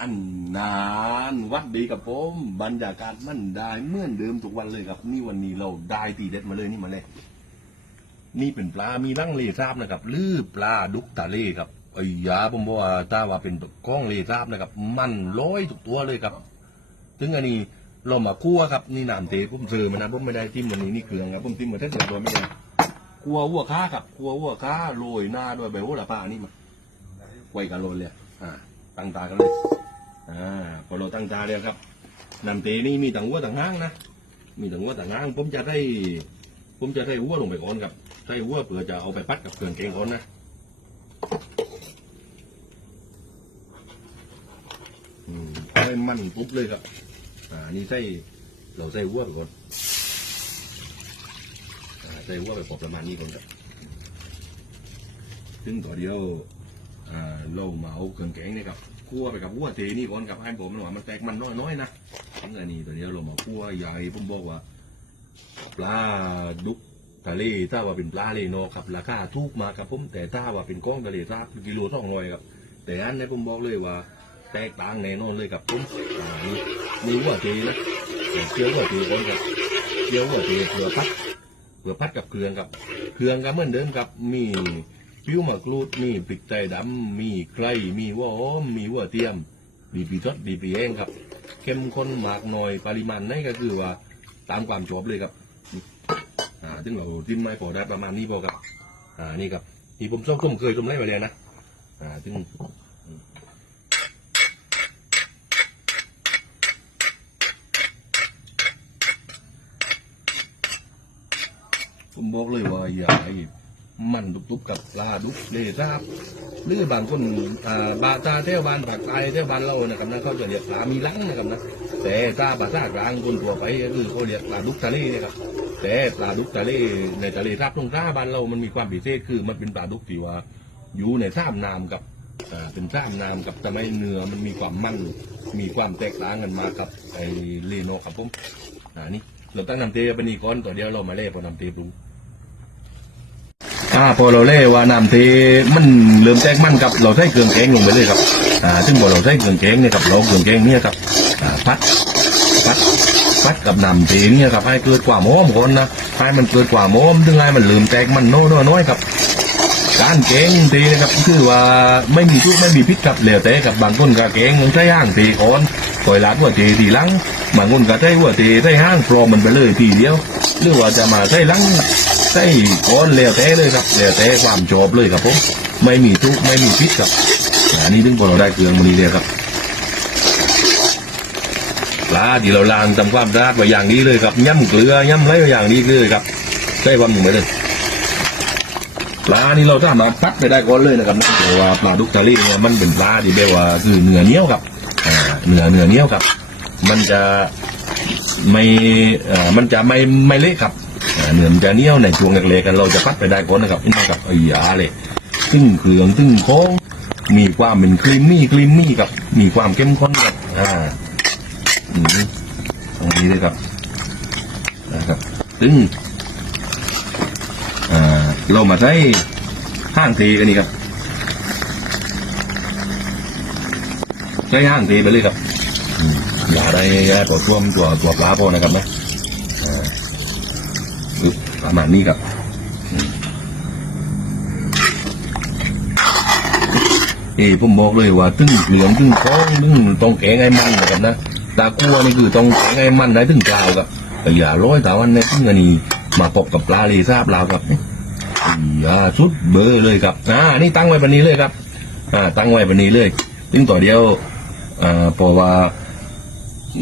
อันนานวัดดีกับผมบรรยากาศมันได้เหมือนเดิมทุกวันเลยครับ นี่วันนี้เราได้ตีเด็ดมาเลยนี่มาเลย นี่เป็นปลา มีลังเลทราบนะครับลือปลาดุกตาเล่ครับไอ้ยาผมบอกว่าถ้าว่าเป็นก้องเลทราบนะครับ มันร้อยทุกตัวเลยครับถึงอันนี้เรามาคั่วครับนี่น้ำเตะผมซื้อมานะผมไม่ได้จิ้มวันนี้นี่เครื่องครับผมจิ้มมาแค่เดียวโดยไม่ได้คั่ววัวค้าครับคั่ววัวค้าโรยหน้าด้วยใบโหระพานี่มา ไว้กันโรยเลยอ่าตั้งตากันเลยอ่าพอเราตั้งตาแล้วครับน้ำเตนี่มีต่างวัวต่างห้างนะมีต่างวัวต่างห้าง ผมจะได้ ผมจะได้วัวลงไปก่อนครับใช้วัวเผื่อจะเอาไปปัดกับเครื่องแกงก่อนนะอืมให้มันปุ๊บเลยครับอ่านี่ใส่เราใส่วัวไปก่อนอ่าใส่วัวไปพอประมาณนี้ก่อนครับซึ่งต่อเดียว เรามาเอาเครื่องแกงเนี่ยครับคั่วไปกับวัวเทนี่ก่อนกับให้ผมมันว่ามันแตกมันน้อยๆนะซึ่งอันนี้ตัวเดียวเรามาคั่วใหญ่ผมบอกว่าปลาดุกทะเลถ้าว่าเป็นปลาเลโนครับราคาถูกมากครับผมแต่ถ้าว่าเป็นก้องทะเลซากกิโลสองร้อยครับ แต่อันนี้ผมบอกเลยว่า แตกต่างแน่นอนเลยครับผมนี่นี่หัวเจนะเคี่ยวหัวเจก่อนครับเคี่ยวหัวเจเผื่อพัดเผื่อพัดกับเครื่องครับเครื่องก็เหมือนเดิมครับมี ผิวมะกรูดมีพริกไทยดำมีไครมีหัวหอมมีหัวเทียม ดีปีทอดดีปีแห้งครับเข้มข้นมากหน่อยปริมาณนี่ก็คือว่าตามความชอบเลยครับอ่าซึ่งเราจิ้มไม่พอได้ประมาณนี้พอครับ อ่านี่ครับที่ผมชอบต้มเคยต้มไรมาแล้วนะอ่าซึ่งผมบอกเลยว่าอย่าให้ มันตุบๆกับปลาดุกเลราบหรือบางคนอ่าบาตาเทวบานปากใต้เทวบานเรานะครับนะเขาจะเรียกปลามีลังนะครับนะแต่ถ้าภาษากลางคนทั่วไปก็คือเขาเรียกปลาดุกทะเลนะครับแต่ปลาดุกทะเลในทะเลทับตรงกล้าบ้านเรามันมีความพิเศษคือมันเป็นปลาดุกที่ว่าอยู่ในท่ามน้ำกับเป็นท่ามน้ำกับแต่ในเนื้อมันมีความมันมีความแตกต่างกันมากกับไอเลโนครับผมอ่านี่เราตั้งน้ำเตไปนี่ก่อนตัวเดียวเรามาเล่พอน้ำเตปรุง อ่าพอเราเล่ว่าน้ำเตมันเริ่มแตกมันกับเราใส่เครื่องแกงลงไปเลยครับอ่าซึ่งพอเราใส่เครื่องแกงเนี่ยครับเราเครื่องแกงเนี่ยครับอ่าพัดพัดพัดกับน้ำเตีเนี่ยครับให้เกิดความหอมก่อนนะให้มันเกิดความหอมถึงให้มันลืมแตกมันน้อยน้อยครับการแกงตีนะครับคือว่าไม่มีทุกไม่มีพิษครับเหลวแต่กับบางคนก็แกงมันใช้ห้างตีก่อนปล่อยลาดหัวเจทีหลังบางคนก็ใช้หัวเจใช้ห้างปลอมมันไปเลยทีเดียว หรือว่าจะมาใช้หลัง ใช้ก้อนเหลวแต่เลยครับเหลวแต่ความจบเลยครับผมไม่มีทุกไม่มีพิษครับอันนี้ถึงพอเราได้เกลือมันนี้เลยครับปลาที่เราล้างทำความสะอาดไว้อย่างนี้เลยครับย่ำเกลือย่ำไรไว้อย่างนี้เลยครับใช่ความหนึ่งไหมเลยปลานี่เราสามารถพัดไปได้ก่อนเลยนะครับนะเพราะว่าปลาดุกทะเลเนี่ยมันเป็นปลาที่แบบว่าคือเนื้อเนี้ยวครับอ่าเนื้อเนื้อเนี้ยวครับ มันจะไม่อ่อมันจะไม่ไม่เละครับ อ่าเนื้อนจะเนี้ยวในช่วงเล็กๆกันเราจะพัดไปได้ก่อนนะครับนี่นะครับไอ้ยาเลยซึ่งเครื่องซึ่งโค้งมีความเป็นครีมมี่ครีมมี่กับมีความเข้มข้นครับอ่าอืมตรงนี้เลยครับนะครับ ซึ่งอ่าเรามาใช้ห้างเทกันนี่ครับใช้ห้างเทไปเลยครับอย่าได้อย่าตัวท่วมตัวตัวปลาพอนะครับนะอ่าอึ๊บ ประมาณนี้ครับเอ้ผมบอกเลยว่าตึ้งเหลืองตึ้งท้องตึ้งตรงแกงไอ้มันนะครับนะตากัวนี่คือต้องแข็งให้มันได้ถึงกล่าวครับอย่าร้อยแต่วันนี้ถึงอันนี้มาพบกับปลาลีซาบลาวครับอย่าสุดเบอร์เลยครับอ่านี่ตั้งไว้แบบนี้เลยครับ อ่า ตั้งไว้แบบนี้เลยถึงต่อเดียวอ่าเพราะว่า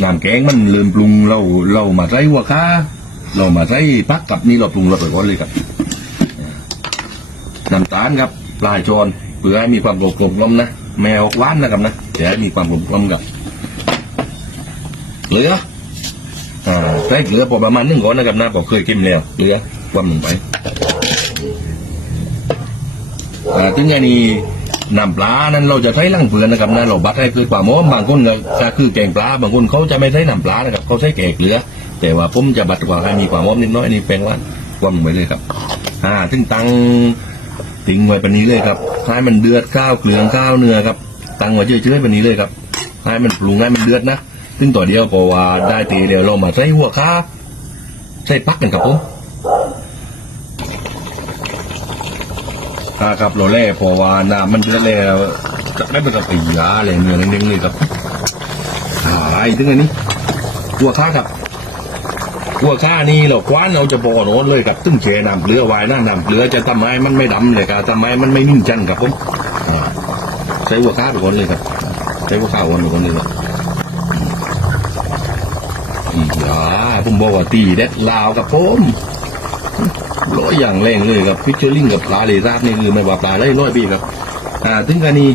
น้ำแกงมันเริ่มปรุงเราเรามาใส่หัวค้า เรามาใส่ปักกับนี่เราปรุงเราไปก่อนเลยครับน้ำตาลครับปลายชอนเพื่อให้มีความกลมกลมลมนะแมวหวานนะครับนะจะให้มีความกลมกลมกับเกลืออ่าใส่เกลือพอประมาณหนึ่งก้อนนะครับนะบอเคยกินแล้วเกลือความลงไปอ่าถึงไงนี่น้ำปลานั้นเราจะใช้ลังเปลือนนะครับนะเราบัดให้คือความหอมบางคนก็ก็คือแกงปลาบางคนเขาจะไม่ใช้น้ำปลานะครับเขาใช้แกงเกลือ แต่ว่าผมจะบัดกว่าให้มีความหอมนิดน้อยนี่แปลงว่าความลงไปเลยครับ อ่าถึงตังทิ้งไว้ปานนี้เลยครับให้มันเดือดข้าวเกลืองข้าวเนื้อครับ ตั้งไว้เฉยๆแบบนี้เลยครับให้มันปรุงให้มันเดือดนะซึ่งต่อเดียวก็ว่าได้ตีเดียวเรามาใส่หัวข้าใส่ปักกันครับผมครับครับเราแล่พอว่าน้ำมันเดือดแล้วจะไม่เป็นกับปียาอะไรเนื้อเน้นๆเลยครับอ่าไอ้ถึงอันนี้หัวข้าครับ หัวข้านี่เราคว้านเอาจะบ่อโน้นเลยครับตึ้งเชน้ำเกลือไว้หน้าน้ำเกลือจะทำให้มันไม่ดำเลยครับทำให้มันไม่นิ่งจันครับผมใช้หัวข้าไปก่อนเลยครับใช้หัวข้าวันไปก่อนเลยครับอีกอ่าผมบอกว่าตีเด็ดลาวครับผมร้อยอย่างแรงเลยครับฟิชเชอร์ลิงกับปลาเลราบนี่คือไม่ว่าปลาไล่ร้อยปีครับ อ่าถึงกันนี้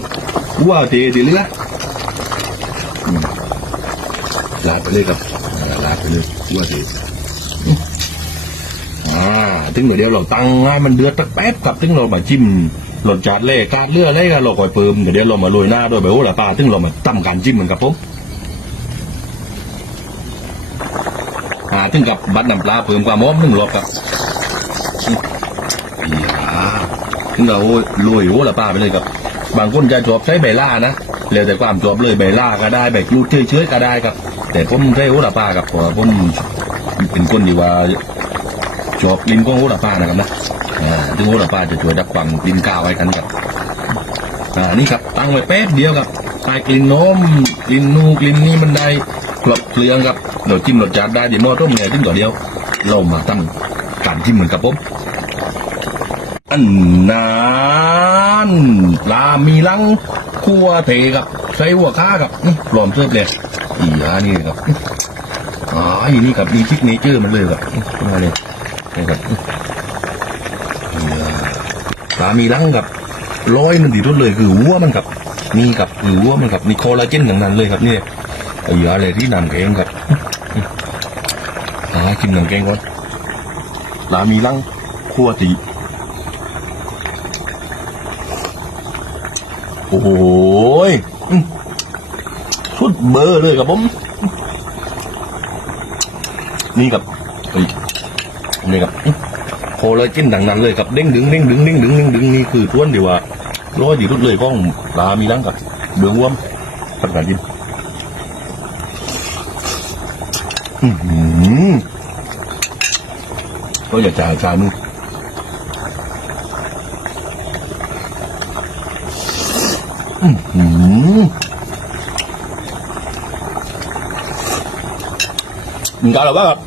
วัวเทดีเรืออืมลาไปเลยครับลาไปเลยวัวเทอ่า ถึงเดี๋ยวเราตั้งให้มันเดือดสักแป๊บกับถึงเรามาจิ้มหลดจาดเล่กาดเลือดเล่กันเราคอยเพิ่มเดี๋ยวเรามาโรยหน้าด้วยใบโหระพาถึงเรามาตั้มการจิ้มเหมือนกับผมอ่าถึงกับบัดน้ำปลาเพิ่มความหอมถึงรอบครับอย่าถึงเราโรยโหระพาไปเลยครับบางคนจะชอบใช้ใบล่านะแล้วแต่ความชอบเลยใบล่าก็ได้ใบกรูดเฉยๆก็ได้ครับ แต่ผมใช้โหระพาครับผมเป็นคนที่ว่า ชอบกลินของโหระพานะครับนะอ่าซึ่งโหระพาจะช่วยดับความกลิ่นกาวไว้กันครับอ่านี่ครับตั้งไว้แป๊บเดียวครับตายกลิ่นนมกลิ่นนูกลิ่นนี้มันได้กลบเกลืองครับเดี๋ยวจิ้มรสจัดได้เดี๋ยวมอต้มเนี่ยจิ้มต่อเดียวเรามาตั้งการจิ้มเหมือนกับผมอันนั้นปลามีลังคั่วเทครับใส่หัวข้าครับนี่ปลอมเสื้อเลยอีอ่านี่ครับอ๋ออีนี่ครับมีชิกเนเจอร์มันเลยครับมาเลย นี่ครับปลามีลังกับร้อยมันดีทุดเลยคือหัวมันกับนี่กับคือหัวมันกับนี่คอลลาเจนอย่างนั้นเลยครับเนี่ยไอ้ยาอะไรที่นำแกงครับอากินน้ำแกงก่อนปลามีลังคั่วตีโอ้ยสุดเบอร์เลยครับผมนี่กับ นี่ครับโคเลยจิ้นดังนั้นเลยครับเด้งดึงเด้งดึงเด้งดึงเด้งดึงนี่คือท้วนดีว่าร้อยอยู่รุ่นเลยก้องปลามีนังกับเดืองว่มปัดกันยินอือหือก็อย่าจ่ายจายมึงอือหือมึงกาหรอเปล่าครับ